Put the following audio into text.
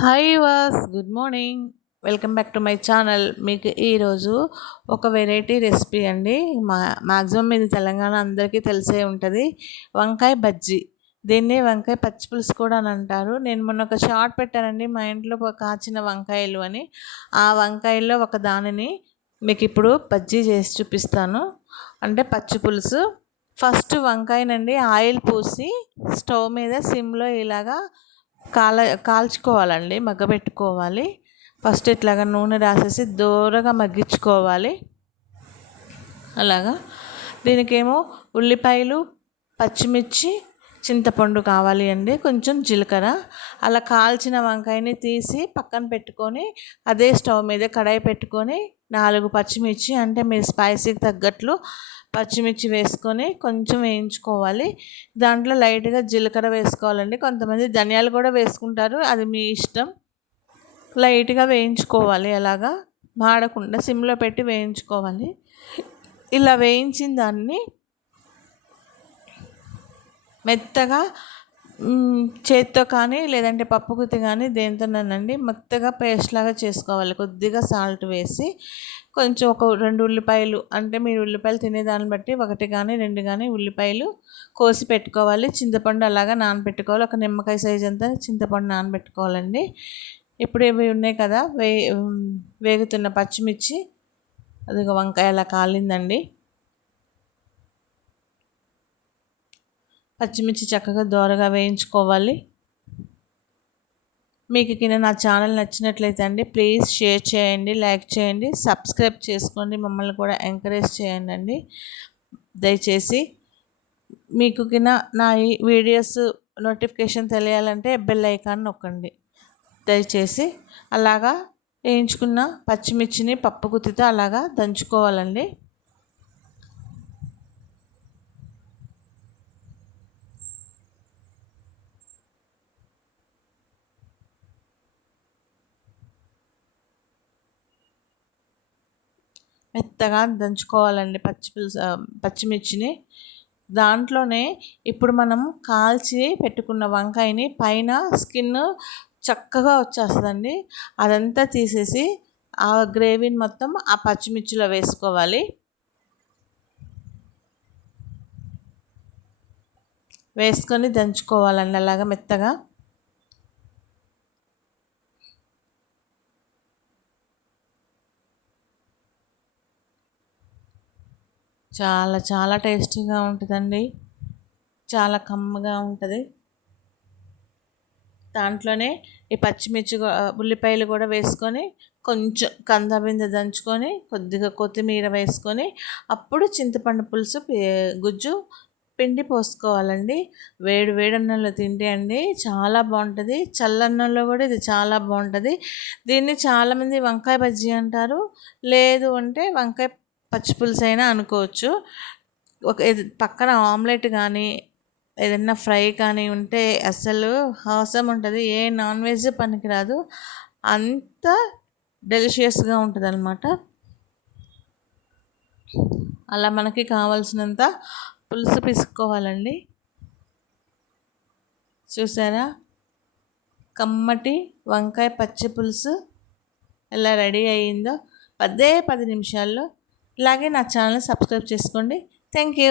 Hi was good morning. Welcome back to my channel. మీకు ఈరోజు ఒక వెరైటీ రెసిపీ అండి. మ్యాక్సిమం ఇది తెలంగాణ అందరికీ తెలిసే ఉంటుంది. వంకాయ బజ్జీ. దీన్ని వంకాయ పచ్చిపులుసు కూడా అని అంటారు. నేను మొన్న ఒక షార్ట్ పెట్టానండి, మా ఇంట్లో కాచిన వంకాయలు అని. ఆ వంకాయల్లో ఒక దానిని మీకు ఇప్పుడు బజ్జీ చేసి చూపిస్తాను. అంటే పచ్చిపులుసు. ఫస్ట్ వంకాయనండి ఆయిల్ పూసి స్టవ్ మీద సిమ్లో ఇలాగా కాల్చుకోవాలండి, మగ్గబెట్టుకోవాలి. ఫస్ట్ ఇట్లాగా నూనె రాసేసి దూరగా మగ్గించుకోవాలి. అలాగా దీనికేమో ఉల్లిపాయలు, పచ్చిమిర్చి, చింతపండు కావాలి అండి, కొంచెం జీలకర్ర. అలా కాల్చిన వంకాయని తీసి పక్కన పెట్టుకొని అదే స్టవ్ మీద కడాయి పెట్టుకొని 4 పచ్చిమిర్చి, అంటే మీరు స్పైసీకి తగ్గట్లు పచ్చిమిర్చి వేసుకొని కొంచెం వేయించుకోవాలి. దాంట్లో లైట్గా జీలకర్ర వేసుకోవాలండి. కొంతమంది ధనియాలు కూడా వేసుకుంటారు, అది మీ ఇష్టం. లైట్గా వేయించుకోవాలి, అలాగా మాడకుండా సిమ్లో పెట్టి వేయించుకోవాలి. ఇలా వేయించిన దాన్ని మెత్తగా చేత్తో కానీ లేదంటే పప్పు గుత్తి కానీ దేనితోనండి మెత్తగా పేస్ట్ లాగా చేసుకోవాలి. కొద్దిగా సాల్ట్ వేసి కొంచెం ఒక 2 ఉల్లిపాయలు, అంటే మీరు ఉల్లిపాయలు తినేదాన్ని బట్టి 1 కానీ 2 కానీ ఉల్లిపాయలు కోసి పెట్టుకోవాలి. చింతపండు అలాగా నానబెట్టుకోవాలి. ఒక నిమ్మకాయ సైజ్ అంతా చింతపండు నానబెట్టుకోవాలండి. ఇప్పుడు ఇవి ఉన్నాయి కదా, వేగుతున్న పచ్చిమిర్చి, అదిగో వంకాయ అలా కాలిందండి. పచ్చిమిర్చి చక్కగా దోరగా వేయించుకోవాలి. మీకు కింద నా ఛానల్ నచ్చినట్లయితే అండి ప్లీజ్ షేర్ చేయండి, లైక్ చేయండి, సబ్స్క్రైబ్ చేసుకోండి. మమ్మల్ని కూడా ఎంకరేజ్ చేయండి అండి దయచేసి. మీకు కింద నా ఈ వీడియోస్ నోటిఫికేషన్ తెలియాలంటే బెల్ ఐకాన్ నొక్కండి దయచేసి. అలాగా వేయించుకున్న పచ్చిమిర్చిని పప్పు గుత్తితో అలాగా దంచుకోవాలండి. మెత్తగా దంచుకోవాలండి పచ్చిమిర్చిని. దాంట్లోనే ఇప్పుడు మనం కాల్చి పెట్టుకున్న వంకాయని పైన స్కిన్ చక్కగా వచ్చేస్తుందండి, అదంతా తీసేసి ఆ గ్రేవీని మొత్తం ఆ పచ్చిమిర్చిలో వేసుకోవాలి. వేసుకొని దంచుకోవాలండి అలాగా మెత్తగా. చాలా చాలా టేస్టీగా ఉంటుందండి, చాలా కమ్మగా ఉంటుంది. దాంట్లోనే ఈ పచ్చిమిర్చి ఉల్లిపాయలు కూడా వేసుకొని కొంచెం కందబింద దంచుకొని కొద్దిగా కొత్తిమీర వేసుకొని అప్పుడు చింతపండు పులుసు గుజ్జు పిండి పోసుకోవాలండి. వేడి వేడన్నంలో తింటే అండి చాలా బాగుంటుంది. చల్లన్నంలో కూడా ఇది చాలా బాగుంటుంది. దీన్ని చాలామంది వంకాయ బజ్జీ అంటారు, లేదు అంటే వంకాయ పచ్చిపులుసు అయినా అనుకోవచ్చు. ఒక పక్కన ఆమ్లెట్ కానీ ఏదన్నా ఫ్రై కానీ ఉంటే అసలు హాసం ఉంటుంది. ఏ నాన్ వెజ్ పనికిరాదు, అంత డెలిషియస్గా ఉంటుంది అన్నమాట. అలా మనకి కావాల్సినంత పులుసు పిసుకోవాలండి. చూసారా, కమ్మటి వంకాయ పచ్చి పులుసు ఎలా రెడీ అయ్యిందో 10 నిమిషాల్లో. ఇలాగే నా ఛానల్ సబ్స్క్రైబ్ చేసుకోండి. Thank you.